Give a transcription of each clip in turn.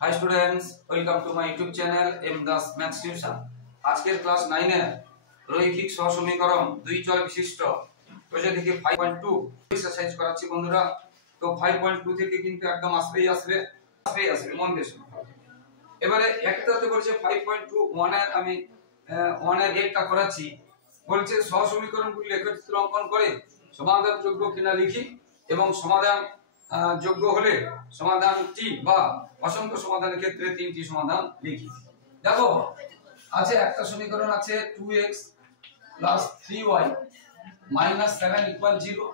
Hi students, welcome to my YouTube channel M Das maths tuition. আজকের class 9 এর রৈখিক সহসমীকরণ দুই চল বিশিষ্ট প্রশ্ন থেকে 5.2 এক্সারসাইজ করাচ্ছি বন্ধুরা। তো 5.2 থেকে কিন্তু একদম আসবেই আসবে মন দিয়ে শুনুন। এবারে একটাতে বলছে 5.2 1 এর আমি 1 এর একটা করাচ্ছি। বলছে সহসমীকরণগুলি লেখচিত্র অঙ্কন করে সমাধান যোগ্য কিনা লিখি এবং সমাধান যোগ্য হলে সমাধানটি বা অসংখ্য সমাধানের ক্ষেত্রে তিনটি সমাধান লিখি। দেখো আছে একটা সমীকরণ আছে 2x + 3y - 7 = 0।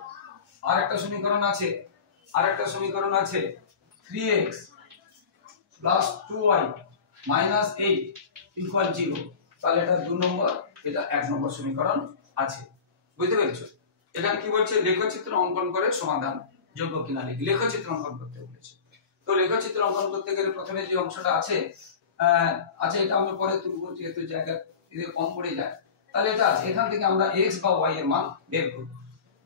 আর একটা সমীকরণ আছে 3x + 2y - 8 = 0। তাহলে এটা 2 নম্বর, এটা 1 নম্বর সমীকরণ আছে। বুঝতে পেরেছো? এটা কি বলছে? লেখচিত্র অঙ্কন করে সমাধান যোগ্য কিনা লিখি। লেখচিত্র অঙ্কন করতে বলেছে। তো লেখচিত্র অঙ্কন করতে গেলে প্রথমে যে অংশটা আছে এটা আমরা পরে তুলব, যেহেতু জায়গা এদের কম পড়ে যায়। তাহলে এটা আছে, এখান থেকে আমরা x বা y এর মান বের করব।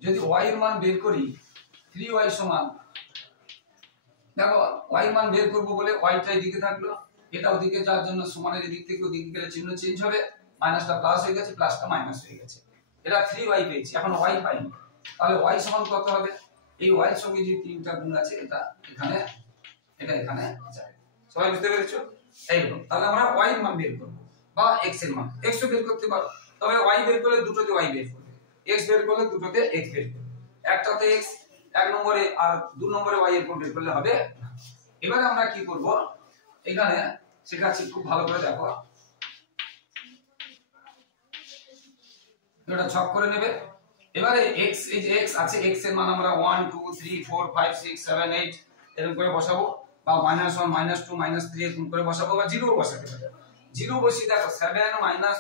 যদি y এর মান বের করি 3y সমান, দেখো y এর মান বের করব বলে y টা এদিকে থাকলো, এটা ওদিকে যাওয়ার জন্য সমানের এদিক থেকে ওদিকে গেলে চিহ্ন চেঞ্জ হবে, মাইনাসটা প্লাস হয়ে গেছে, প্লাসটা মাইনাস হয়ে গেছে। এটা 3y পেয়েছি, এখন y পাইনি। তাহলে y সমান কত হবে? এই y এর সঙ্গে যে তিনটা গুণ আছে এটা এখানে যাবে। সবাই বুঝতে পেরেছো? এইরকম তাহলে আমরা y এর মান বের করব বা x এর মান। x ও বের করতে পারো, তবে y বের করলে দুটোতে y বের করবে, x বের করলে দুটোতে x বের করবে। একটাতে x এক নম্বরে আর 2 নম্বরে y এর বের করলে হবে। এবারে আমরা কি করব, এখানে শেখাচ্ছি, খুব ভালো করে দেখো। এটা ছক করে নেবে। এবারে x, এই যে x আছে, x এর মান আমরা 1 2 3 4 5 6 7 8 এরকম করে বসাবো, বা -1 -2 -3 এরকম করে বসাবো, বা 0 বসাতে পারি। 0 বসিয়ে দেখো 7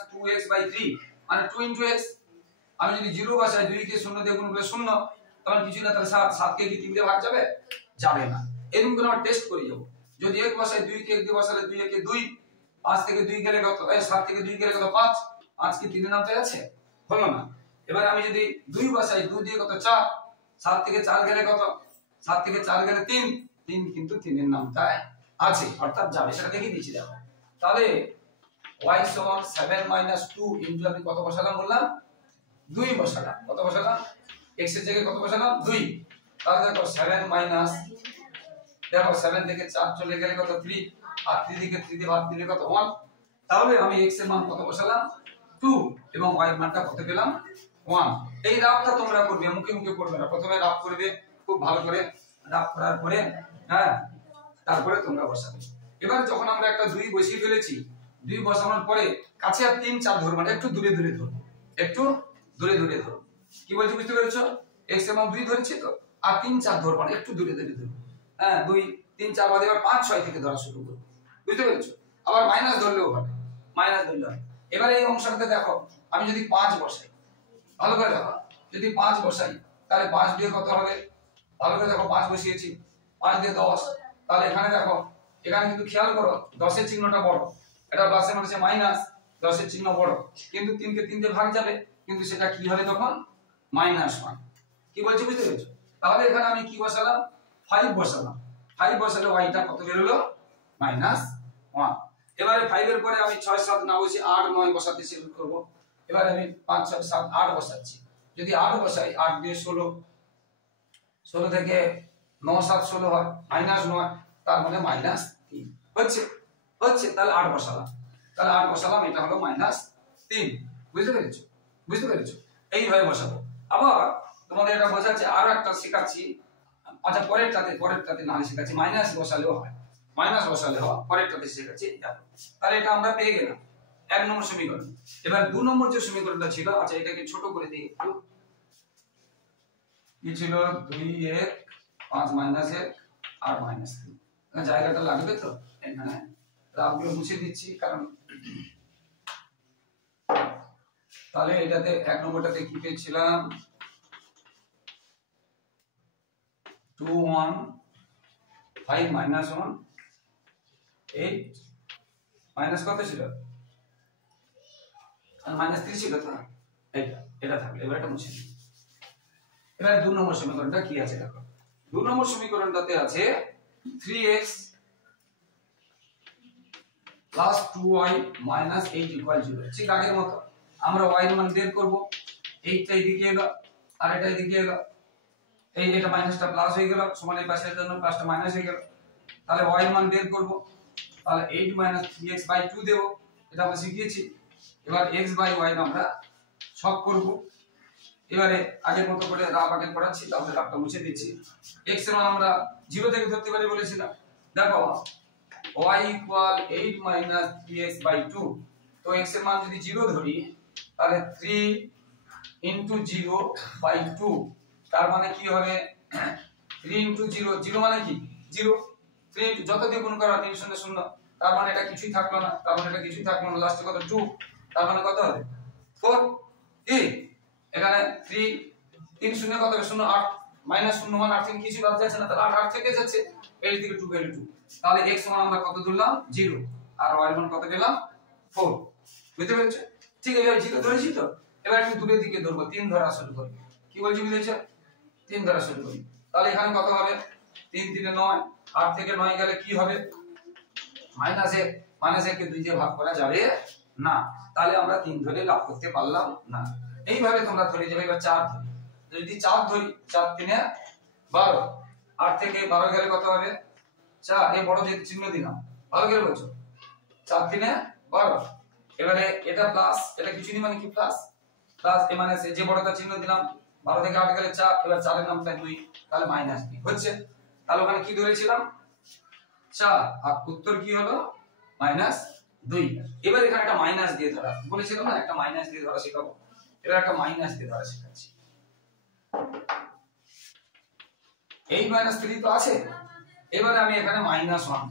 - 2x/3 মানে 2 * x। আমি যদি 0 বসাই, 2 কে 0 দিয়ে গুণ করলে 0, তখন কিছু না, তাহলে 7 কে কি 3 দিয়ে ভাগ যাবে? যাবে না। এরকম করে আমরা টেস্ট করে যাব। যদি 1 বসাই, 2 কে 1 দিয়ে বসালে 2 কে 2, 5 থেকে 2 গেলে কত? 7 থেকে 2 গেলে কত? 5। 5 কি 3 এর নামতে আছে? হলো না। এবার আমি যদি 2 বসাই, 2 দিয়ে কত? 4। 7 থেকে 4 গেলে কত? 7 থেকে 4 গেলে 3। 3 কিন্তু 3 এর নামটায় আছে, অর্থাৎ যাবে। সেটা দেখিয়ে দিচ্ছি দেখো। তাহলে y সমান 7 - 2 ইনটু আমি কত বসালাম বললাম? 2 বসালাম। কত বসালাম? x এর জায়গায় কত বসালাম? 2। তাহলে দেখো 7 মাইনাস, দেখো 7 থেকে 4 চলে গেলে কত? 3। আর 3 থেকে 3 দিয়ে ভাগ দিলে কত? 1। তাহলে আমি x এর মান কত বসালাম? 2 এবং y এর মানটা কত পেলাম? 1। এই রাফটা তোমরা করবে, মুখে মুখে করবে না। প্রথমে রাফ করবে খুব ভালো করে, রাফ করার পরে তারপরে তোমরা বসাবে। এবার যখন আমরা একটা 2 বসিয়ে ফেলেছি, 2 বসানোর পরে কাছে আর 3 4 ধরব না, একটু দূরে দূরে ধরব, একটু দূরে দূরে ধরব। কি বলছি বুঝতে পেরেছো? x এর মান 2 ধরেছি তো, আর 3 4 ধরব না, একটু দূরে দূরে ধরব। 2 3 4 বাদে এবার 5 6 থেকে ধরা শুরু করব। বুঝতে পেরেছো? আবার মাইনাস ধরলেও হবে, মাইনাস ধরলে হবে। এবার এই অংশটাতে দেখো, আমি যদি 5 বসাই, ভালো করে দেখো, যদি 5 বসাই তাহলে 5 দিয়ে কত হবে? ভালো করে দেখো, 5 বসিয়েছি, 5 দিয়ে 10। তাহলে এখানে দেখো, এখানে কিন্তু খেয়াল করো 10 এর চিহ্নটা বড়, এটা প্লাসের মধ্যে মাইনাস, 10 এর চিহ্ন বড়, কিন্তু 3 কে 3 দিয়ে ভাগ যাবে, কিন্তু সেটা কি হবে তখন? -1। কি বলছি বুঝতে পেরেছো? তাহলে এখানে আমি কি বসালাম? 5 বসালাম। 5 বসালে y টা কত বের হলো? -1। এবারে 5 এর পরে আমি 6 7 না বসে 8 9 বসাতে শুরু করব। এবারে আমি 5 6 7 8 বসাচ্ছি। যদি 8 বসাই, 8 দিয়ে 16, 16 থেকে 9 7 16 হয়, -9, তার মানে -3 হচ্ছে। তাহলে 8 বসালাম, এটা হলো -3। বুঝতে পেরেছো? এইভাবে বসাবো। আবার তোমাদের এটা বোঝাচ্ছে, আরো একটা শেখাচ্ছি। আচ্ছা, পরেরটাতে না শেখাচ্ছি, মাইনাস বসালেও হয়, পরেরটাতে শেখাচ্ছি। দেখো, তাহলে এটা আমরা পেয়ে গেলাম 1 নম্বর সমীকরণ। এবার 2 নম্বর যে সমীকরণটা ছিল, আচ্ছা এটাকে ছোট করে দিই একটু। কি ছিল? 2x 5 - 1 আর -3। জায়গাটা লাগবে তো, এখানে রাফগুলো মুছে দিচ্ছি, কারণ তাহলে এটাতে 1 নম্বরটাতে কি পেয়েছিলাম? 2 1 5 - 1 8 মাইনাস কত ছিল? -3 ছিল তো, এটা থাকলে এবার এটা মুছে দিই। এবার 2 নম্বর সমীকরণটা কি আছে দেখো। 2 নম্বর সমীকরণটাতে আছে 3x plus 2y minus 8 equal 0। ঠিক আগের মতো আমরা y এর মান বের করব। 8টা এদিকে এলো আর এটা এদিকে এলো, এই এটা মাইনাসটা প্লাস হয়ে গেল, সমান এই পাশের জন্য প্লাসটা মাইনাস হয়ে গেল। তাহলে y এর মান বের করব, তাহলে 8 3x/2 দেব, এটা আমরা শিখিয়েছি। এবার x বাই y আমরা সব করব। এবারে আগের মতো করে রাফ আগে পড়াচ্ছি, তাহলে রাফটা মুছে দিচ্ছি। x এর মান আমরা 0 থেকে ধরতে পারি বলেছিলাম। দেখো y ইকুয়াল 8 3x/2, তো x এর মান যদি 0 ধরি তাহলে 3 ইনটু 0/2, তার মানে কি হবে 3 ইনটু 0, 0 মানে কি 0, 3 ইনটু যত দিয়ে গুণ করা 3 0 0, তার মানে এটা কিছুই থাকলো না, তার মানে এটা কিছুই থাকলো না, লাস্টে কত 2, তার মানে কত হবে 4। কি এখানে 3 3 0 কত হবে 0 8 মাইনাস 0 মান 8 থেকে কিছু বাদ যাচ্ছে না, তাহলে 8 থেকে যাচ্ছে, এই দিকে 2 ভ্যালু 2, তাহলে x মান আমরা কত ধরলাম 0 আর y মান কত পেলাম 4। বুঝতে পেরেছো? ঠিক আছে, 0 ধরেছি তো, এবার একটু দূরের দিকে ধরবো, 3 ধরা শুরু করি। কি বলছি বুঝেছো? 3 ধরা শুরু করি, তাহলে এখানে কত হবে 3 3 9, 8 থেকে 9 গেলে কি হবে মাইনাস 1, মাইনাস 1 কে 2 দিয়ে ভাগ করা যাবে না, তাহলে আমরা 3 ধরে লাভ করতে পারলাম না। এইভাবে তোমরা ধরে যাবে। এবার 4 ধরি, যদি 4 ধরি 4 3 12, 8 থেকে 12 গেলে কত হবে 4, এই বড় যে চিহ্ন দিলাম ভালো করে বলছো, 4 3 12, এবারে এটা প্লাস এটা কিছু নেই মানে কি প্লাস প্লাস এ মানে যে বড়টা চিহ্ন দিলাম 12 থেকে 8 গেলে 4, এবার 4 এর নামটা 2, তাহলে মাইনাস 2 হচ্ছে। তাহলে ওখানে কি ধরেছিলাম 4 আর উত্তর কি হলো মাইনাস 2। এবার এখানে একটা মাইনাস দিয়ে ধরা বলেছিলাম না, একটা মাইনাস দিয়ে ধরা শেখাবো। এবার একটা মাইনাস দিয়ে ধরা শেখাচ্ছি। এই মাইনাস 3 তো আছে, এবারে আমি এখানে মাইনাস 1,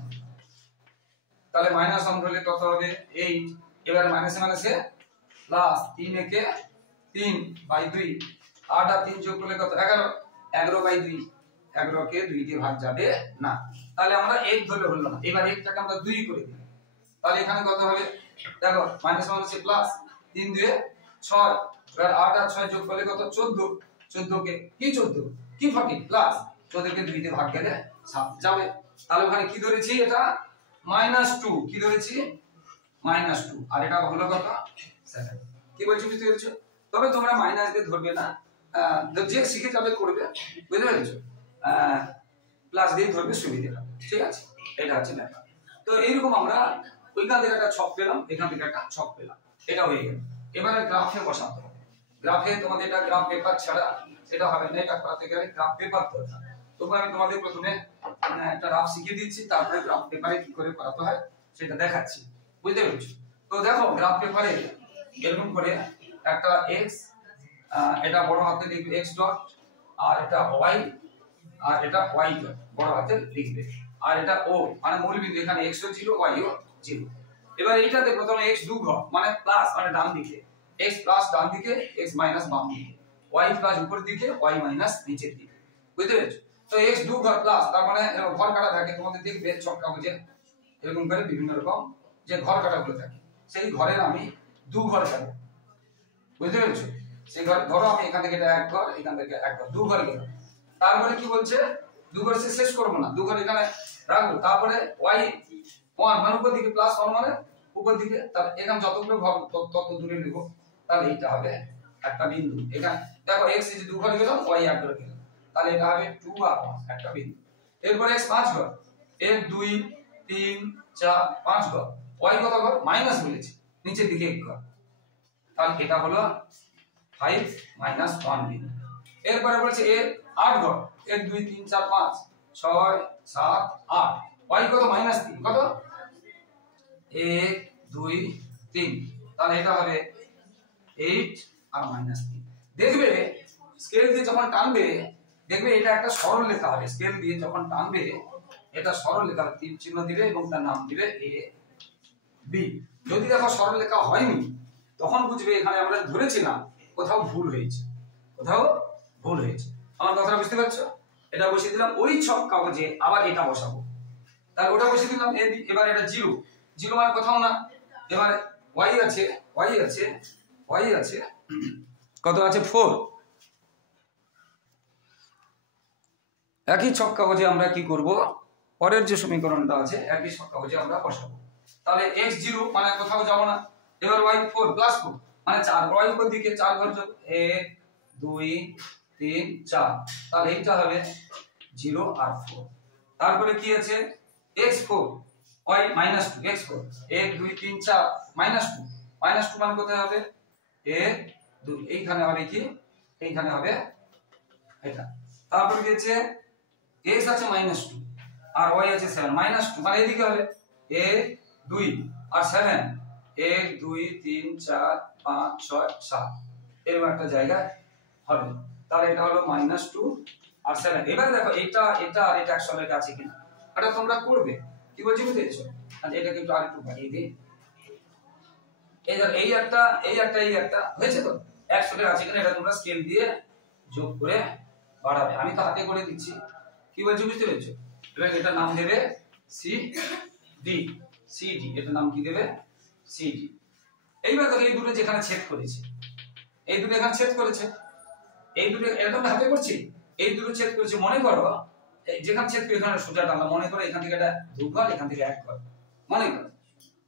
তাহলে মাইনাস 1 ধরলে কত হবে 8, এবারে মাইনাসে মাইনাসে প্লাস 3 একে 3/2, 8 আর 3 যোগ করলে কত 11, 11/2, 11 কে 2 দিয়ে ভাগ যাবে না, তাহলে আমরা 1 ধরে হলো না। এবার 1 টাকে আমরা 2 করে দিই, তাহলে এখানে কত হবে দেখো মাইনাস মাইনাসে প্লাস 3 2 6, এবার 8 আর 6 যোগ করলে কত 14, 14 কে কি 14 কি 40 প্লাস 14 কে 2 দিয়ে ভাগ গেলে 7 যাবে, তাহলে ওখানে কি ধরেছি এটা -2, কি ধরেছি -2, আর এটা হলো কত 7। কি বলছি বুঝতে পেরেছো? তবে তোমরা মাইনাস দিয়ে ধরবে না, যে শিখে যাবে করবে, বুঝতে পেরেছো? প্লাস দিয়ে ধরবে সুবিধা হবে, ঠিক আছে, এটা হচ্ছে ব্যাপার। তো এইরকম আমরা ওইখান থেকে একটা ছক পেলাম, এখান থেকে একটা ছক পেলাম, এটা হয়ে গেল। এবারে গ্রাফে বসাতে হবে। গ্রাফে তোমাদের এটা গ্রাফ পেপার ছাড়া এটা হবে না, এটা করাতে গেলে গ্রাফ পেপার দরকার। তবু আমি তোমাদের প্রথমে একটা রাফ শিখিয়ে দিচ্ছি, তারপরে গ্রাফ পেপারে কি করে করাতে হয় সেটা দেখাচ্ছি, বুঝতে পেরেছো? তো দেখো গ্রাফ পেপারে এরকম করে একটা x, এটা বড় হাতে লিখবে x ডট, আর এটা y, আর এটা y ডট বড় হাতে লিখবে, আর এটা o মানে মূল বিন্দু, এখানে x ও 0 y ও 0। এবার এইটাতে প্রথমে x দু ঘর মানে প্লাস মানে ডান দিকে, x প্লাস ডান দিকে, x মাইনাস বাম দিকে, y প্লাস উপর দিকে, y মাইনাস নিচের দিকে, বুঝতে পেরেছো? তো x দু ঘর প্লাস, তার মানে ঘর কাটা থাকে, তোমাদের দেখবে ছক কাগজে এরকম করে বিভিন্ন রকম যে ঘর কাটাগুলো থাকে, সেই ঘরের আমি দু ঘর কাটবো, বুঝতে পেরেছো? সেই ঘর ধরো আমি এখান থেকে এটা এক ঘর, এখান থেকে এক ঘর, দু ঘর গেল। তারপরে কি বলছে দু ঘর শেষ করবো না, দু ঘর এখানে রাখবো, তারপরে y 1 মানে উপর দিকে প্লাস 1 মানে উপর দিকে, তাহলে এখানে যতগুলো ঘর তত দূরে নেব, তাহলে এটা হবে একটা বিন্দু। এখানে দেখো x এই যে দু ঘর গেল, y এক ঘর গেল, তাহলে এটা হবে 2 আর 1 একটা বিন্দু। এরপরে x 5 ঘর, 1 2 3 4 5 ঘর, y কত ঘর মাইনাস বলেছি নিচের দিকে এক ঘর, তাহলে এটা হলো 5 মাইনাস 1 বিন্দু। এরপরে বলছে এর 8 ঘর, 1 2 3 4 5 6 7 8, y কত মাইনাস 3, কত 1 2 3, তাহলে এটা হবে 8 আর মাইনাস 3। দেখবে স্কেল দিয়ে যখন টানবে দেখবে এটা একটা সরল লেখা হবে, স্কেল দিয়ে যখন টানবে এটা সরল লেখা হবে, তীর চিহ্ন দিবে এবং তার নাম দিবে a b। যদি দেখো সরল লেখা হয়নি তখন বুঝবে এখানে আমরা ধরেছিলাম কোথাও ভুল হয়েছে, কোথাও ভুল হয়েছে। আমার কথাটা বুঝতে পারছো? এটা বসিয়ে দিলাম ওই ছক কাগজে, আবার এটা বসাবো, তাহলে ওটা বসিয়ে দিলাম a b, এবার এটা 0 0 মানে কোথাও না, এবার y আছে কত আছে 4, একই ছক কাগজে আমরা কি করব পরের যে সমীকরণটা আছে একই ছক কাগজে আমরা বসাবো। তাহলে x0 মানে কোথাও যাব না। এবার y4 +4 মানে 4, y উপর দিকে 4 ঘর যাব, 1 2 3 4, তাহলে এইটা হবে 0 আর 4। তারপরে কি আছে x4 y -2 x4 1 2 3 4 -2 মানে কোথায় হবে 1 2, এইখানে হবে কি, এইখানে হবে এটা। তারপরে কি আছে x আছে -2 আর y আছে 7, -2 মানে এদিকে হবে 1 2 আর 7 1 2 3 4 5 6 7, এরকম একটা জায়গা হবে। তাহলে এটা হলো -2 আর 7। এবার দেখো এটা এটা আর এটা একসঙ্গে আছে কিনা এটা তোমরা করবে, কি বলছি বুঝতে পেরেছো? আচ্ছা এটাকে একটু আরেকটু বাড়িয়ে দিই, এই একটা হয়েছে তো, একসঙ্গে আছে কিনা এটা তোমরা স্কেল দিয়ে যোগ করে বাড়াবে। আমি তো হাতে করে দিচ্ছি, কি বলছি বুঝতে পেরেছো? এবার এটা নাম দেবে সিডি, এটা নাম কি দেবে সিডি। এইবার দেখো এই দুটো যেখানে ছেদ করেছে, এই দুটো এখানে ছেদ করেছে, এই দুটো একদম হাতে করছি, এই দুটো ছেদ করেছে। মনে করো যেখানে ছেদ করে এখানে সোজা টানলাম, মনে করো এখান থেকে এটা 2 ঘর, এখান থেকে 1 ঘর, মনে করো।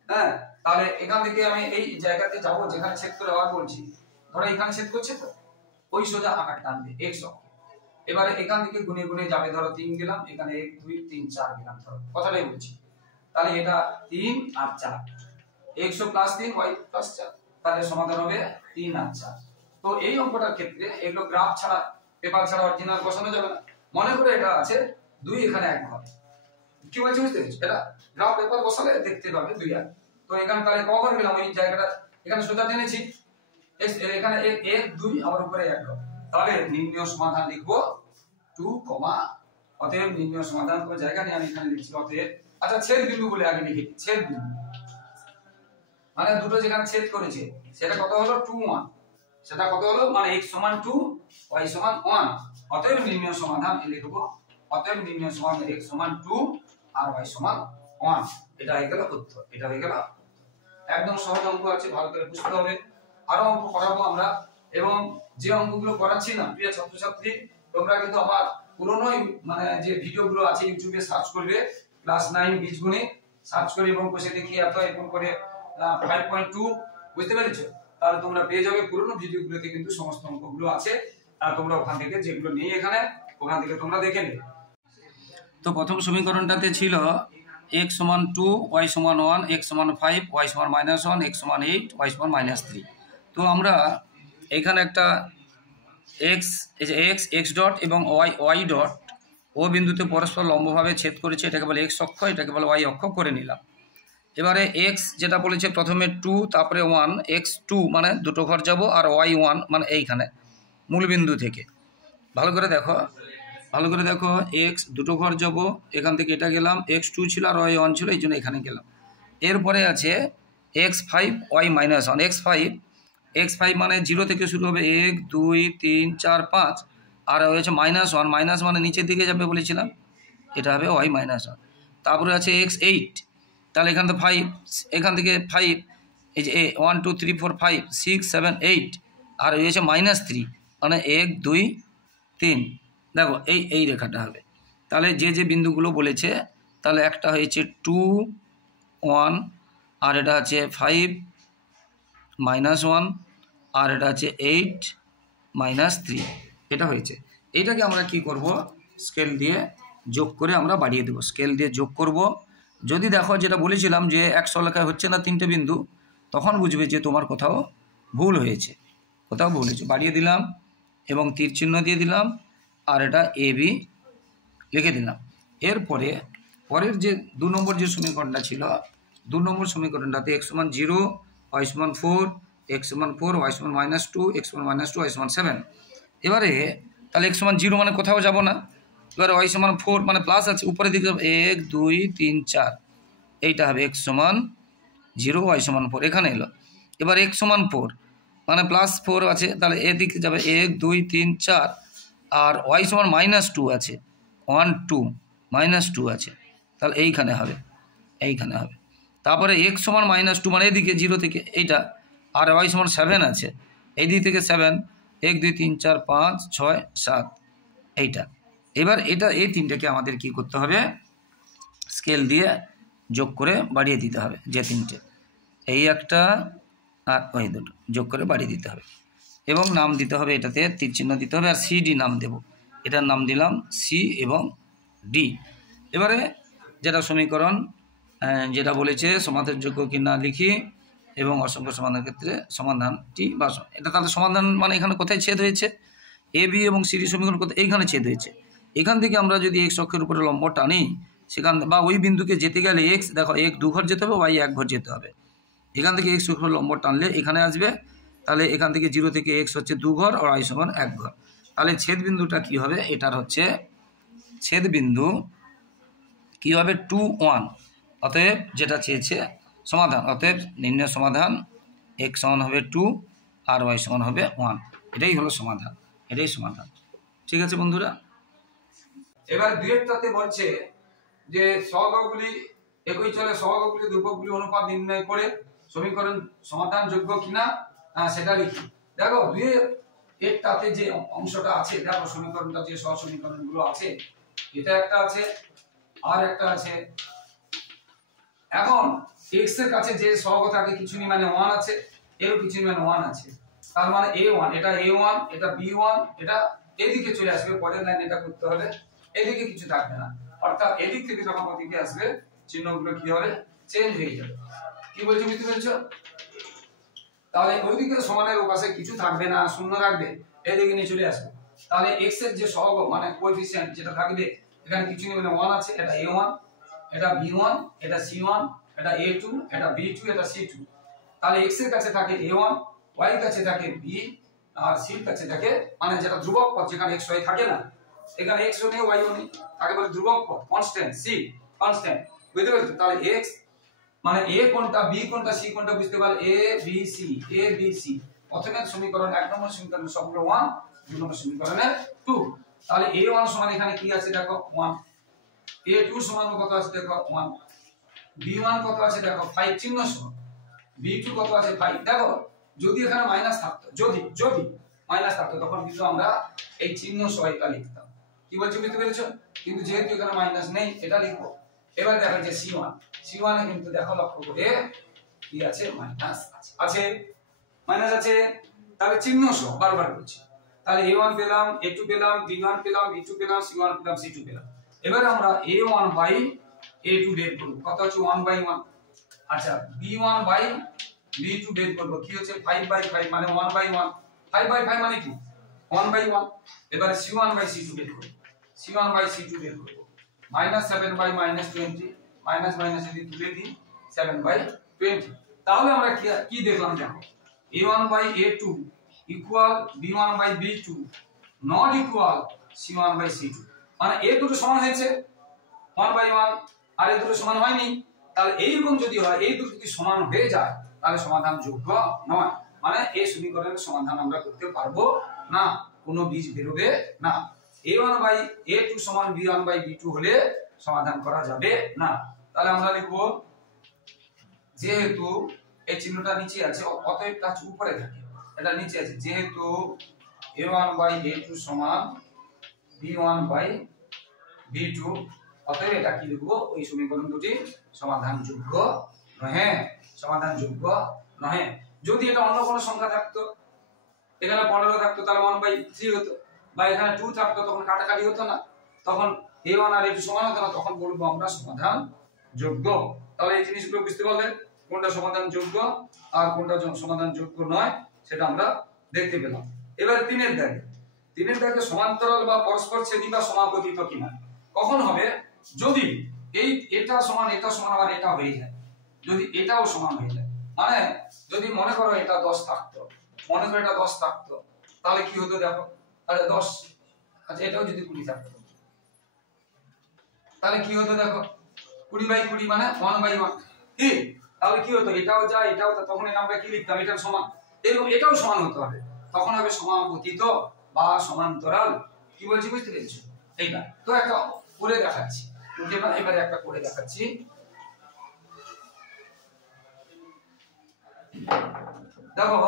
হ্যাঁ, তাহলে এখান থেকে আমি এই জায়গাতে যাব যেখানে ছেদ করে আবার বলছি, ধরো এখানে ছেদ করছে তো ওই সোজা আকার টানবে x অক্ষ। এবারে এখান থেকে গুনে গুনে যাবে, ধরো 3 গেলাম, এখানে 1 2 3 4 গেলাম, ধরো কথাটাই বলছি। তাহলে এটা 3 আর 4, x + 3 y + 4, তাহলে সমাধান হবে 3 আর 4। তো এই অঙ্কটার ক্ষেত্রে এগুলো গ্রাফ ছাড়া, পেপার ছাড়া অরিজিনাল বসানো যাবে না। মনে করে এটা আছে 2, এখানে 1 ঘর, কি বলছি বুঝতে পেরেছো? এটা গ্রাফ পেপার বসালে দেখতে পাবে 2 আর। তো এখানে তাহলে ক ঘর গেলাম, ওই জায়গাটা এখানে সোজা টেনেছি, এখানে 1 2 আবার উপরে 1 ঘর। তাহলে নির্ণয় সমাধান লিখবো 2, অতএব নির্ণয় সমাধান কোন জায়গা নেই, আমি এখানে লিখছি অতএব। আচ্ছা ছেদ বিন্দু বলে আগে লিখি, ছেদ বিন্দু মানে দুটো যেখানে ছেদ করেছে সেটা কত হলো 2 1, সেটা কত হলো মানে x = 2 y = 1। অতএব নির্ণয় সমাধান লিখবো, অতএব নির্ণয় সমাধান x = 2 আর y = 1। এটা হয়ে গেল উত্তর, এটা হয়ে গেল। একদম সহজ অঙ্ক আছে, ভালো করে বুঝতে হবে। আরো অঙ্ক করাবো আমরা, এবং যে অঙ্কগুলো করাচ্ছি না প্রিয় ছাত্রছাত্রী, তোমরা কিন্তু আমার পুরনো মানে যে ভিডিওগুলো আছে ইউটিউবে সার্চ করবে, ক্লাস 9 বীজগণিত সার্চ করে এবং বসে দেখি এত এরকম করে 5.2, বুঝতে পেরেছো? তাহলে তোমরা পেয়ে যাবে পুরনো ভিডিওগুলোতে কিন্তু সমস্ত অঙ্কগুলো আছে, আর তোমরা ওখান থেকে যেগুলো নেই এখানে ওখান থেকে তোমরা দেখে নেবে। তো প্রথম সমীকরণটাতে ছিল x = 2 y = 1 x = 5 y = -1 x = 8 y = -3। তো আমরা এখানে একটা x x ডট এবং y ডট ও বিন্দুতে পরস্পর লম্বভাবে ছেদ করেছে, এটাকে বলে x অক্ষ, এটাকে বলে y অক্ষ করে নিলাম। এবারে x যেটা বলেছে প্রথমে 2 তারপরে 1, x2 মানে দুটো ঘর যাব, আর y1 মানে এইখানে মূল বিন্দু থেকে। ভালো করে দেখো x দুটো ঘর যাব, এখান থেকে এটা গেলাম, x2 ছিল আর y1 ছিল, এই জন্য এখানে গেলাম। এরপরে আছে x5 y -1, x5 মানে 0 থেকে শুরু হবে 1 2 3 4 5, আর হয়েছে -1 মানে নিচের দিকে যাবে বলেছিলাম, এটা হবে y -1। তারপরে আছে x8, তাহলে এখান থেকে 5, এখান থেকে 5, এই যে 1 2 3 4 5 6 7 8, আর হয়েছে -3 মানে 1 2 3। দেখো এই রেখাটা হবে। তাহলে যে বিন্দুগুলো বলেছে, তাহলে একটা হয়েছে 2 1, আর এটা আছে 5 -1, আর এটা আছে 8 -3, এটা হয়েছে। এইটাকে আমরা কি করব, স্কেল দিয়ে যোগ করে আমরা বাড়িয়ে দেব, স্কেল দিয়ে যোগ করব। যদি দেখো যেটা বলেছিলাম যে 100 লেখায় হচ্ছে না 3টে বিন্দু, তখন বুঝবে যে তোমার কোথাও ভুল হয়েছে, বাড়িয়ে দিলাম এবং তীর চিহ্ন দিয়ে দিলাম, আর এটা AB লিখে দিলাম। এরপরে পরের যে 2 নম্বর যে সমীকরণটা ছিল, 2 নম্বর সমীকরণটাতে x = 0 y = 4 x = 4 y = -2 x = -2 y = 7। এবারে তাহলে x = 0 মানে কোথাও যাব না, এবারে y = 4 মানে প্লাস আছে, উপরের দিকে 1 2 3 4, এইটা হবে x = 0 y = 4, এখানে এলো। এবার x = 4 মানে +4 আছে, তাহলে এদিকে যাবে 1 2 3 4, আর y = -2 আছে, 1 2 -2 আছে, তাহলে এইখানে হবে। তারপরে x = -2 মানে এদিকে 0 থেকে এইটা, আর y = 7 আছে, এই দিক থেকে 7 1 2 3 4 5 6 7, এইটা। এবার এটা এই তিনটাকে আমাদের কি করতে হবে, স্কেল দিয়ে যোগ করে বাড়িয়ে দিতে হবে, যে তিনটে, এই একটা আর ওই দুটো যোগ করে বাড়িয়ে দিতে হবে এবং নাম দিতে হবে, এটাতে তীর চিহ্ন দিতে হবে আর CD নাম দেব, এটার নাম দিলাম সি এবং ডি। এবারে যেটা সমীকরণ যেটা বলেছে সমাধানযোগ্য কিনা লিখি এবং অসংখ্য সমাধানের ক্ষেত্রে সমাধানটি বা এটা তাদের সমাধান মানে এখানে কোথায় ছেদ হয়েছে, AB এবং CD সমীকরণ কোথায়, এইখানে ছেদ হয়েছে। এখান থেকে আমরা যদি x অক্ষের উপরে লম্ব টানি সেখান বা ওই বিন্দুকে যেতে গেলে x দেখো x 2 ঘর যেতে হবে, y 1 ঘর যেতে হবে। এখান থেকে x অক্ষের লম্ব টানলে এখানে আসবে, তাহলে এখান থেকে 0 থেকে x হচ্ছে 2 ঘর আর y সমান 1 ঘর। তাহলে ছেদ বিন্দুটা কি হবে, এটার হচ্ছে ছেদ বিন্দু কি হবে 2 1। অতএব যেটা চেয়েছে সমাধান, অতএব নির্ণয় সমাধান x সমান হবে 2 আর y সমান হবে 1। এটাই হলো সমাধান, এটাই সমাধান। ঠিক আছে বন্ধুরা, এবার দুইটাতে বলছে যে সহগগুলি একই চলে সহগগুলি ধ্রুবকগুলি অনুপাত নির্ণয় করে সমীকরণ সমাধানযোগ্য কিনা সেটা লিখি। দেখো দুইয়ের একটাতে যে অংশটা আছে, দেখো সমীকরণটা যে সহ সমীকরণগুলো আছে, এটা একটা আছে আর একটা আছে। এখন x এর কাছে যে সহগ থাকে কিছু নি মানে 1 আছে, এরও কিছু নি মানে 1 আছে, তার মানে a1, এটা a1, এটা b1, এটা এদিকে চলে আসবে, পরের লাইন এটা করতে হবে, এদিকে কিছু থাকবে না, অর্থাৎ এদিক থেকে যখন ওদিকে আসবে চিহ্নগুলো কি হবে, চেঞ্জ হয়ে যাবে। কি বলছি বুঝতে পেরেছো? তাহলে ওইদিকে সমানের ওপাশে কিছু থাকবে না, শূন্য রাখবে, এদিকে নিয়ে চলে আসবে। তাহলে x এর যে সহগ মানে কোএফিসিয়েন্ট যেটা থাকবে এখানে কিছু নেই মানে 1 আছে, এটা a1, এটা b1, এটা c1, এটা a2, এটা b2, এটা c2। তাহলে x এর কাছে থাকে a1, y এর কাছে থাকে b আর c এর কাছে থাকে মানে যেটা ধ্রুবক পদ, যেখানে x y থাকে না, এখানে x ও নেই y ও নেই, তাকে বলে ধ্রুবক পদ, কনস্ট্যান্ট, c কনস্ট্যান্ট। বুঝতে পেরেছো? তাহলে x মানে a কোনটা, b কোনটা, c কোনটা বুঝতে পারলে a b c, a b c। প্রথমের সমীকরণ 1 নম্বর সমীকরণ সবগুলো 1, 2 নম্বর সমীকরণে 2। তাহলে a1 সমান এখানে কি আছে দেখো 1, a2 সমান কত আছে দেখো 1, b1 কত আছে দেখো 5 চিহ্ন সহ, b2 কত আছে 5। দেখো যদি এখানে মাইনাস থাকতো, যদি মাইনাস থাকতো তখন কিন্তু আমরা এই চিহ্ন সহ এটা লিখতাম। কি বলছো বুঝতে পেরেছো? কিন্তু যেহেতু এখানে মাইনাস নেই এটা লিখবো। এবার দেখো যে c1 এ কিন্তু দেখো লক্ষ্য করে কি আছে, মাইনাস আছে, মাইনাস আছে, তাহলে চিহ্ন সহ বারবার বলছি। তাহলে a1 পেলাম, a2 পেলাম, b1 পেলাম, b2 পেলাম, c1 পেলাম, c2 পেলাম। এবারে আমরা a1 বাই a2 বের করব, কত হচ্ছে 1/1। আচ্ছা b1 বাই b2 বের করব, কি হচ্ছে 5/5 মানে 1/1, 5/5 মানে কি 1/1। এবারে c1 বাই c2 বের করব, c1 বাই c2 বের করব, -7 বাই -20, মাইনাস মাইনাস যদি তুলে দিই 7/20। তাহলে আমরা কি দেখলাম দেখো, a1 by a2 equal b1 by b2 not equal c1 by c2। মানে এ দুটো সমান হয়েছে 1/1 আর এ দুটো সমান হয়নি। তাহলে এইরকম যদি হয়, এই দুটো যদি সমান হয়ে যায় তাহলে সমাধান যোগ্য নয়, মানে এই সমীকরণের সমাধান আমরা করতে পারবো না, কোনো বীজ বেরোবে না। a1 বাই a2 সমান b1 বাই b2 হলে সমাধান করা যাবে না। তাহলে আমরা লিখব যেহেতু এই চিহ্নটা নিচে আছে অতএব তা উপরে থাকে, এটা নিচে আছে, যেহেতু a1 বাই a2 সমান b1 বাই b2 অতএব এটা কি লিখব, ওই সমীকরণ দুটি সমাধানযোগ্য নহে, সমাধানযোগ্য নহে। যদি এটা অন্য কোনো সংখ্যা থাকতো, এখানে 15 থাকতো তাহলে 1/3 হতো, বা এখানে 2 থাকতো তখন কাটাকাটি হতো না, তখন a1 আর a2 সমান হতো না, তখন বলবো আমরা সমাধান যোগ্য। তাহলে এই জিনিসগুলো বুঝতে পারলে কোনটা সমাধান যোগ্য আর কোনটা সমাধান যোগ্য নয় সেটা আমরা দেখতে পেলাম। এবার তিনের দাগে সমান্তরাল বা পরস্পর ছেদি বা সমাপতিত কিনা কখন হবে, যদি এটা সমান আবার এটা হয়ে যায়, যদি এটাও সমান হয়ে যায়, মানে যদি মনে করো এটা 10 থাকতো, মনে করো এটা 10 থাকতো, তাহলে কি হতো দেখো, তাহলে 10, আচ্ছা এটাও যদি 20 থাকতো তাহলে কি হতো দেখো 20/20 মানে 1/1। কি তাহলে কি হতো, এটাও যা এটাও তা, তখন আমরা কি লিখতাম, এটার সমান, এরকম এটাও সমান হতে হবে, তখন হবে সমাপতিত বা সমান্তরাল। কি বলছি বুঝতে পেরেছো? এইটা তো একটা করে দেখাচ্ছি, এবারে একটা করে দেখাচ্ছি। দেখো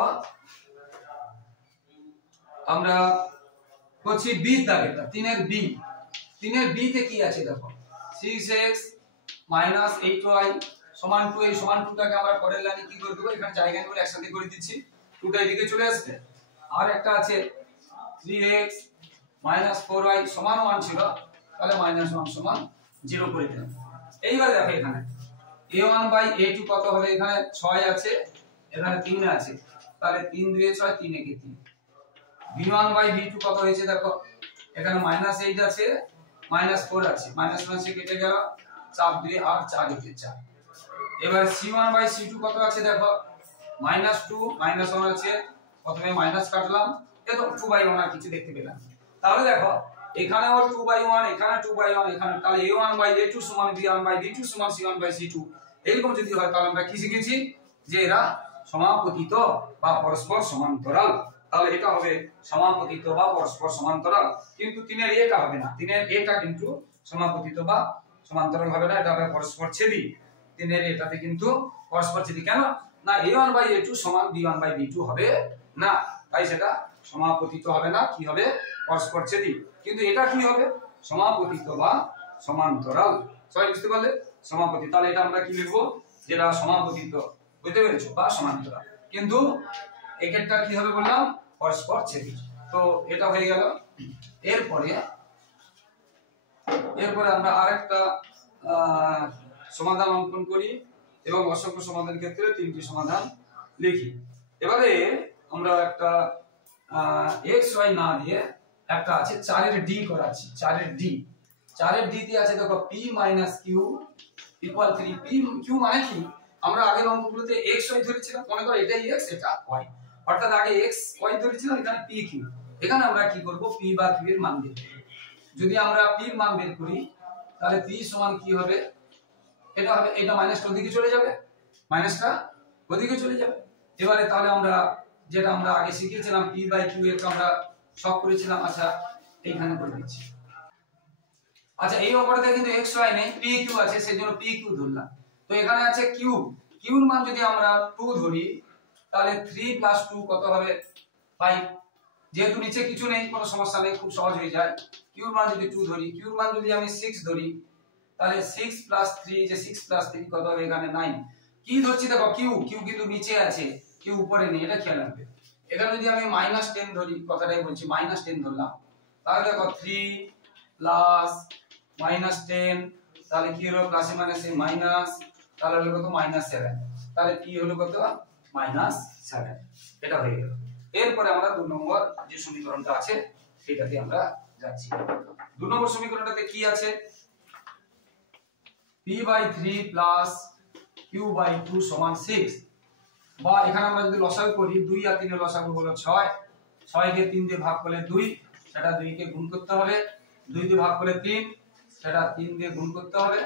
আমরা করছি বি দাগেরটা, 3 এর বি তে কি আছে দেখো 6x মাইনাস 8y সমান 2, এই সমান 2 টাকে আমরা পরের লাইনে কি করে দেব, এখানে জায়গা নিয়ে একসাথে করে দিচ্ছি, 2 টা এদিকে চলে আসবে। আর একটা আছে 3x 4y সমান 1 ছিল, তাহলে -1 সমান 0 করে দিলাম। এইবার দেখো এখানে a1/a2 কত হবে, এখানে 6 আছে, এখানে 3 আছে, তাহলে 3 2 6 3 1 3। b1/b2 কত হয়েছে দেখো, এখানে -8 আছে, -4 আছে, -1 কেটে গেল, 4 2 8 4 1 4। এবার c1/c2 কত আছে দেখো, -2 -1 আছে, প্রথমে মাইনাস কাটলাম, এই তো 2/1 আর কিছু দেখতে পেলাম। তাহলে দেখো এখানেও 2/1, এখানে 2/1, এখানে, তাহলে a1/a2 সমান b1/b2 সমান c1/c2। এরকম যদি হয় তাহলে আমরা কি শিখেছি, যে এরা সমাপতিত বা পরস্পর সমান্তরাল। তাহলে এটা হবে সমাপতিত বা পরস্পর সমান্তরাল, কিন্তু 3 এর এটা হবে না, 3 এর এটা কিন্তু সমাপতিত বা সমান্তরাল হবে না, এটা হবে পরস্পর ছেদি। 3 এর এটাতে কিন্তু পরস্পর ছেদি, কেন না a1/a2 সমান b1/b2 হবে না, তাই সেটা সমাপতিত হবে না, কি হবে, পরস্পর ছেদি। কিন্তু এটা কি হবে, সমাপতিত বা সমান্তরাল। সবাই বুঝতে পারলে, সমাপতি, তাহলে এটা আমরা কি লিখবো, যেটা সমাপতিত, বুঝতে পেরেছো, বা সমান্তরাল। কিন্তু এক্ষেত্রে কি হবে বললাম, পরস্পর ছেদি। তো এটা হয়ে গেল। এরপরে আমরা আরেকটা সমাধান অঙ্কন করি এবং অসংখ্য সমাধান ক্ষেত্রে 3টি সমাধান লিখি। এবারে আমরা একটা xy না দিয়ে একটা আছে 4 এর d করাচ্ছি, 4 এর d তে আছে দেখো p - q = 3। p q মানে কি, আমরা আগের অঙ্কগুলোতে xy ধরেছিলাম, মনে করো এটাই x এটা y, অর্থাৎ আগে x y ধরেছিলাম, এখানে p q। এখানে আমরা কি করব, p বা q এর মান বের করব। যদি আমরা p এর মান বের করি তাহলে p সমান কি হবে, এটা হবে, এটা মাইনাসটা ওদিকে চলে যাবে, মাইনাসটা ওদিকে চলে যাবে। এবারে তাহলে আমরা যেটা আমরা আগে শিখেছিলাম p/q এর আমরা সব করেছিলাম, আচ্ছা এইখানে করে দিচ্ছি। আচ্ছা এই অঙ্কটাতে কিন্তু xy নেই, pq আছে, সেজন্য pq ধরলাম। তো এখানে আছে q, q এর মান যদি আমরা 2 ধরি তাহলে 3 + 2 কত হবে, 5। যেহেতু নিচে কিছু নেই, কোনো সমস্যা নেই, খুব সহজ হয়ে যায়। q এর মান যদি 2 ধরি, q এর মান যদি আমি 6 ধরি, তাহলে 6 + 3, যে 6 + 3 কত হবে, এখানে 9। কি ধরছি দেখো, q কিন্তু নিচে আছে, q উপরে নেই, এটা খেয়াল রাখবে। এখানে যদি আমি -10 ধরি, কথাটাই বলছি, -10 ধরলাম, তাহলে দেখো 3 + -10, তাহলে কি হলো, প্লাসে মাইনাসে মাইনাস, তাহলে হলো কত, -7। তাহলে কি হলো কত, -7। এটা হয়ে গেল। এরপরে আমরা 2 নম্বর যে সমীকরণটা আছে সেটাতে আমরা যাচ্ছি। 2 নম্বর সমীকরণটাতে কি আছে, p/3 + q/2 = 6। বা এখানে আমরা যদি লসাগু করি, 2 আর 3 এর লসাগু হলো 6, 6 কে 3 দিয়ে ভাগ করলে 2, সেটা 2 কে গুণ করতে হবে, 2 দিয়ে ভাগ করলে 3, সেটা 3 দিয়ে গুণ করতে হবে,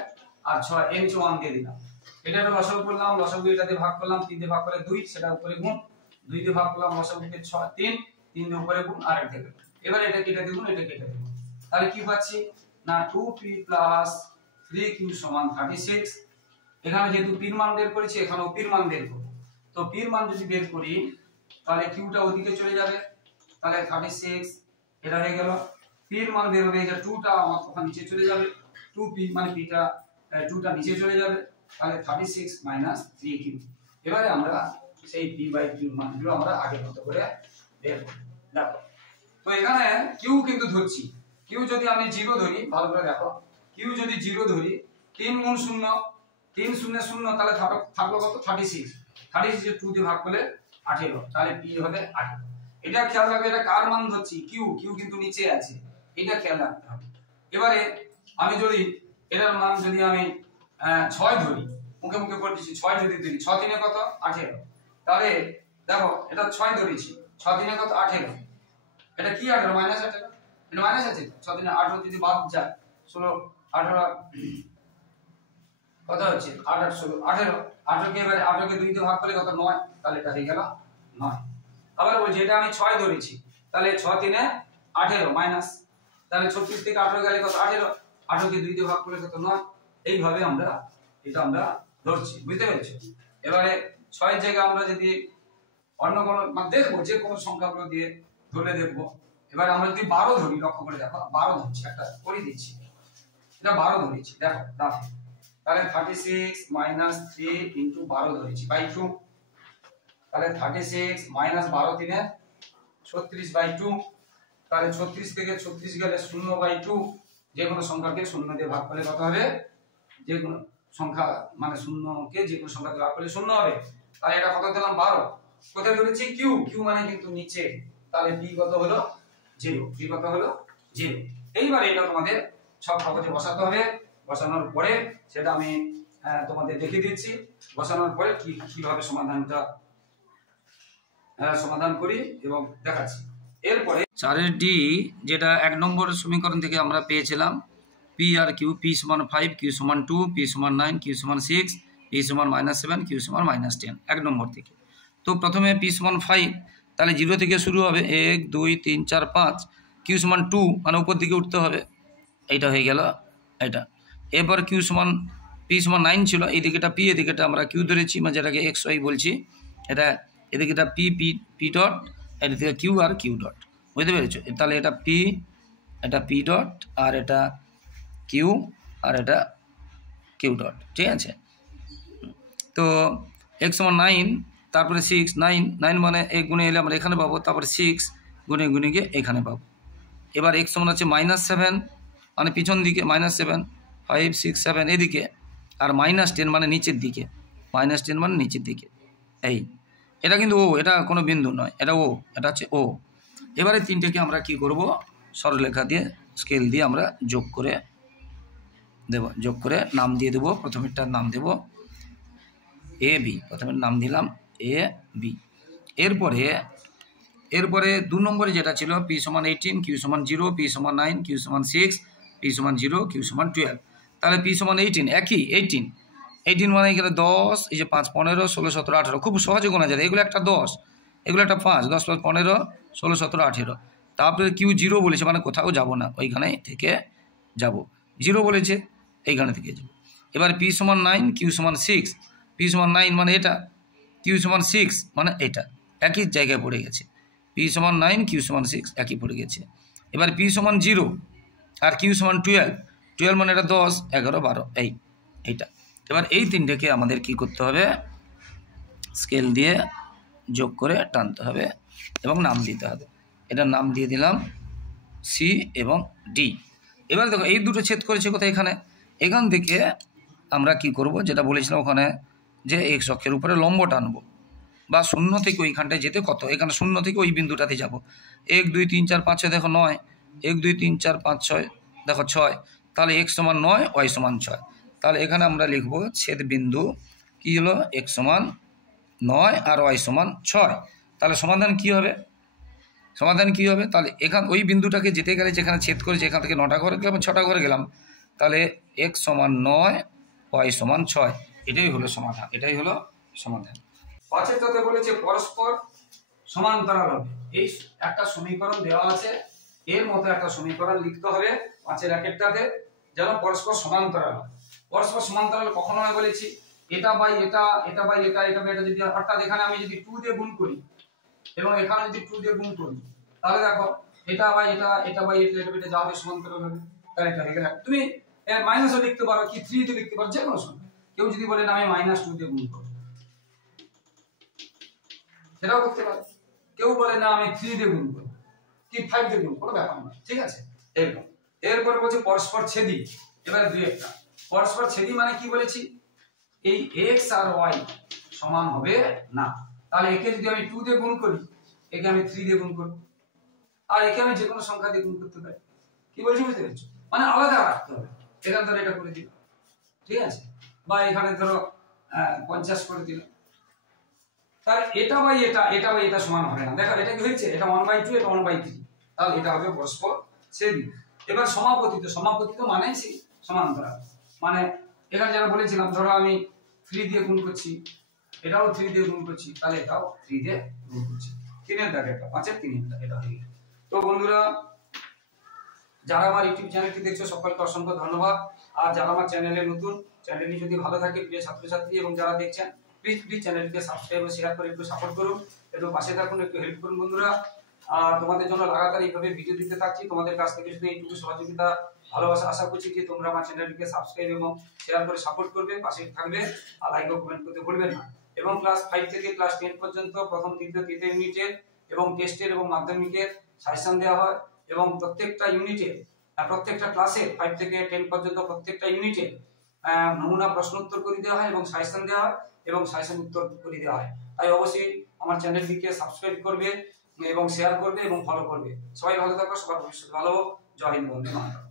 আর 6 n = 1 দিয়ে দিলাম। এটা একটা লসাগু করলাম, লসাগু এটা দিয়ে ভাগ করলাম, 3 দিয়ে ভাগ করলে 2, সেটা উপরে গুণ, 2 দিয়ে ভাগ করলাম লসাগুকে 6 3 দিয়ে উপরে গুণ, আর এটা থেকে এবার এটা কেটে দেব, এটা কেটে দেব, তাহলে কি পাচ্ছি না 2p + 3q = 36। এখানে যেহেতু p এর মান বের করেছি, এখানেও p এর মান বের করব। তো p এর মান যদি বের করি তাহলে q টা ওদিকে চলে যাবে, তাহলে 36 এটা হয়ে গেল। p এর মান বের হবে, যে 2 টা আমার তখন নিচে চলে যাবে, 2p মানে p টা 2 টা নিচে চলে যাবে, তাহলে 36 - 3q। এবারে আমরা সেই p/q এর মানগুলো আমরা আগের মতো করে বের করব। দেখো তো এখানে q কিন্তু ধরছি, q যদি আমি 0 ধরি, ভালো করে দেখো, q যদি 0 ধরি, 3 × 0 3 0 0, তাহলে থাকলো কত, 36। 36 এর 2 দিয়ে ভাগ করলে 18, তাহলে p হবে 18। এটা খেয়াল রাখবে, এটা কার মান ধরছি, q কিন্তু নিচে আছে, এটা খেয়াল রাখতে হবে। এবারে আমি যদি এটার মান যদি আমি 6 ধরি, মুখে মুখে করে দিচ্ছি, 6 যদি ধরি, 6 3 কত, 18। তাহলে দেখো এটা 6 ধরেছি, 6 3 কত, 18। এটা কি 18 -18, এটা মাইনাস আছে, 6 3 18 যদি বাদ যায় 16 18 কত হচ্ছে, 8 8 16 18। 18 কে এবারে 18 কে 2 দিয়ে ভাগ করলে কত, 9, তাহলে এটা হয়ে গেল 9। আবার বলছি এটা আমি 6 ধরেছি, তাহলে 6 3 18 মাইনাস, তাহলে 36 থেকে 18 গেলে কত, 18, 18 কে 2 দিয়ে ভাগ করলে কত, 9। এইভাবে আমরা এটা আমরা ধরছি, বুঝতে পেরেছো। এবারে 6 এর জায়গায় আমরা যদি অন্য কোনো মানে দেখবো, যে কোনো সংখ্যাগুলো দিয়ে ধরে দেখবো। এবার আমরা যদি 12 ধরি, লক্ষ্য করে দেখো 12 ধরছি, একটা করে দিচ্ছি, এটা 12 ধরেছি, দেখো রাফে, তাহলে 36 মাইনাস 3 ইন্টু 12 ধরেছি বাই 2, তাহলে 36 মাইনাস 12 3 36 বাই 2, তাহলে 36 থেকে 36 গেলে 0 বাই 2, যে কোনো সংখ্যাকে 0 দিয়ে ভাগ করলে কত হবে, যে কোনো সংখ্যা মানে 0 কে যে কোনো সংখ্যা দিয়ে ভাগ করলে 0 হবে। তাহলে এটা কত দিলাম 12, কোথায় ধরেছি কিউ, কিউ মানে কিন্তু নিচে, তাহলে p কত হলো 0, p কত হলো 0। এইবার এটা তোমাদের সব কাগজে বসাতে হবে, বসানোর পরে সেটা আমি তোমাদের দেখিয়ে দিচ্ছি, বসানোর পরে কিভাবে সমাধান করি এবং দেখাচ্ছি। এরপরে 4 ডি যেটা 1 নম্বর সমীকরণ থেকে আমরা পেয়েছিলাম পি আর কিউ, পি সমান 5, কিউ সমান 2, পি সমান 9, কিউ সমান 6, পি সমান -7, কিউ সমান -10, 1 নম্বর থেকে। তো প্রথমে পি সমান 5, তাহলে 0 থেকে শুরু হবে 1 2 3 4 5, কিউ সমান 2 মানে উপর দিকে উঠতে হবে, এইটা হয়ে গেল এটা। এরপর কিউ সমান পি সমান 9 ছিল, এই দিকেটা পি, এদিকেটা আমরা কিউ ধরেছি, মানে যেটাকে এক্স ওয়াই বলছি, এটা এদিকেটা পি পি পি ডট, এদিকে কিউ আর কিউ ডট, বুঝতে পেরেছো? তাহলে এটা পি ডট আর এটা কিউ আর এটা কিউ ডট, ঠিক আছে। তো এক্স সমান 9, তারপরে 6, 9 মানে এক গুণে এলে আমরা এখানে পাবো, তারপরে 6 গুণে গুণে গিয়ে এখানে পাবো। এবার এক্স সমান হচ্ছে -7 মানে পিছন দিকে, -7 5 6 7 এদিকে, আর -10 মানে নিচের দিকে, -10 মানে নিচের দিকে। এই এটা কিন্তু ও, এটা কোনো বিন্দু নয়, এটা ও, এটা হচ্ছে ও। এবারে তিনটেকে আমরা কি করব, সরলরেখা দিয়ে স্কেল দিয়ে আমরা যোগ করে দেব, যোগ করে নাম দিয়ে দেবো। প্রথমেরটার নাম দেব এ বি, প্রথমের নাম দিলাম এ বি। এরপরে 2 নম্বরে যেটা ছিল পি সমান 18, কিউ সমান 0, পি সমান 9, কিউ সমান 6, পি সমান 0, কিউ সমান 12। তাহলে পি সমান 18, একই 18 মানে এখানে 10, এই যে 5 15 16 17 18, খুব সহজে গোনা যায়। এগুলো একটা 10, এগুলো একটা 5, 10 + 15 16 17 18। তারপরে কিউ 0 বলেছে মানে কোথাও যাব না, ওইখানে থেকে যাব, 0 বলেছে এইখানে থেকে যাব। এবার পি সমান 9, কিউ সমান 6, পি সমান 9 মানে এটা, কিউ সমান 6 মানে এটা, একই জায়গায় পড়ে গেছে। পি সমান 9, কিউ সমান 6 একই পড়ে গেছে। এবার পি সমান 0 আর কিউ সমান 12 মানে এটা 10 11 12, এইটা। এবার এই তিনটেকে আমাদের কি করতে হবে, স্কেল দিয়ে যোগ করে টানতে হবে এবং নাম দিতে হবে। এটার নাম দিয়ে দিলাম সি এবং ডি। এবার দেখো এই দুটো ছেদ করেছে কোথায়, এখান থেকে আমরা কি করব, যেটা বলেছিলাম ওখানে, যে এক্স অক্ষের উপরে লম্ব টানবো, বা 0 থেকে ওইখানটায় যেতে কত, এখানে 0 থেকে ওই বিন্দুটাতে যাব। 1 2 3 4 5 6 দেখো 9, 1 2 3 4 5 6 দেখো 6, তাহলে x সমান 9, y সমান 6। তাহলে এখানে আমরা লিখব ছেদ বিন্দু কি হলো, x সমান 9 আর y সমান 6। তাহলে সমাধান কি হবে, তাহলে এখান ওই বিন্দুটাকে যেতে গেলে যেখানে ছেদ করেছে, এখান থেকে 9টা ঘরে গেলাম 6টা ঘরে গেলাম, তাহলে x সমান 9, y সমান 6, এটাই হলো সমাধান। 5 বলেছে পরস্পর সমান্তরাল হবে। এই একটা সমীকরণ দেওয়া আছে, এর মতো একটা সমীকরণ লিখতে হবে 5 একটাতে, যেন পরস্পর সমান্তরাল হয়। পরস্পর সমান্তরাল কখন হয় বলেছি, এটা বাই এটা, এটা বাই এটা, এটা বাই এটা, যদি অর্থাৎ এখানে আমি যদি 2 দিয়ে গুণ করি এবং এখানে যদি 2 দিয়ে গুণ করি, তাহলে দেখো এটা বাই এটা, এটা বাই এটা, এটা বাই এটা, যা হবে সমান্তরাল হবে। তাহলে এটা হয়ে গেল। তুমি মাইনাসও লিখতে পারো, কি 3 দিয়ে লিখতে পারো, যে কোনো সংখ্যা। কেউ যদি বলে না আমি -2 দিয়ে গুণ করব, সেটাও করতে পারে। কেউ বলে না আমি 3 দিয়ে গুণ করব, কি 5 দিয়ে গুণ, কোনো ব্যাপার না, ঠিক আছে। এরকম। এরপর বলছে পরস্পর ছেদি। এবারে দুই একটা পরস্পর ছেদি মানে কি বলেছি, এই x আর y সমান হবে না। তাহলে একে যদি আমি 2 দিয়ে গুণ করি, একে আমি 3 দিয়ে গুণ করব, আর একে আমি যে কোনো সংখ্যা দিয়ে গুণ করতে পারি। কি বলছি বুঝতে পেরেছো, মানে আলাদা রাখতে হবে। এখানে ধরো এটা করে দিল, ঠিক আছে, বা এখানে ধরো 50 করে দিল, তাহলে এটা বাই এটা, এটা বাই এটা সমান হবে না। দেখো এটা কি হয়েছে, এটা 1/2, এটা 1/3, তাহলে এটা হবে পরস্পর ছেদি। এবার সমাপতিত মানে সমান্তরাল, মানে এখানে যারা বলেছিলাম ধরো আমি 3 দিয়ে গুণ করছি, এটাও 3 দিয়ে গুণ করছি, তাহলে এটাও 3 দিয়ে গুণ করছি। 3-এর দাগে একটা, 5-এর 3-এর দাগে, এটা হয়ে গেল। তো বন্ধুরা, যারা আমার ইউটিউব চ্যানেলটি দেখছো সকলকে অসংখ্য ধন্যবাদ। আর যারা আমার চ্যানেলে নতুন, চ্যানেলটি যদি ভালো থাকে, প্রিয় ছাত্রছাত্রী এবং যারা দেখছেন, প্লিজ চ্যানেলটিকে সাবস্ক্রাইব ও শেয়ার করে একটু সাপোর্ট করুন, একটু পাশে থাকুন, একটু হেল্প করুন বন্ধুরা। আর তোমাদের জন্য লাগাতার এইভাবে ভিডিও দিতে থাকছি, তোমাদের কাছ থেকে যদি এইটুকু সহযোগিতা ভালোবাসা আশা করছি যে তোমরা আমার চ্যানেলটিকে সাবস্ক্রাইব এবং শেয়ার করে সাপোর্ট করবে, পাশে থাকবে, আর লাইক ও কমেন্ট করতে ভুলবেন না। এবং ক্লাস 5 থেকে ক্লাস 10 পর্যন্ত প্রথম, দ্বিতীয়, তৃতীয় ইউনিটের এবং টেস্টের এবং মাধ্যমিকের সাজেশন দেওয়া হয় এবং প্রত্যেকটা ইউনিটের প্রত্যেকটা ক্লাসে 5 থেকে 10 পর্যন্ত প্রত্যেকটা ইউনিটের নমুনা প্রশ্ন উত্তর করে দেওয়া হয় এবং সাজেশন দেওয়া হয় এবং সাজেশন উত্তর করে দেওয়া হয়। তাই অবশ্যই আমার চ্যানেলটিকে সাবস্ক্রাইব করবে এবং শেয়ার করবে এবং ফলো করবে। সবাই ভালো থাকো, সবার ভবিষ্যৎ ভালো হোক। জয় হিন্দ, বন্দে মাতরম।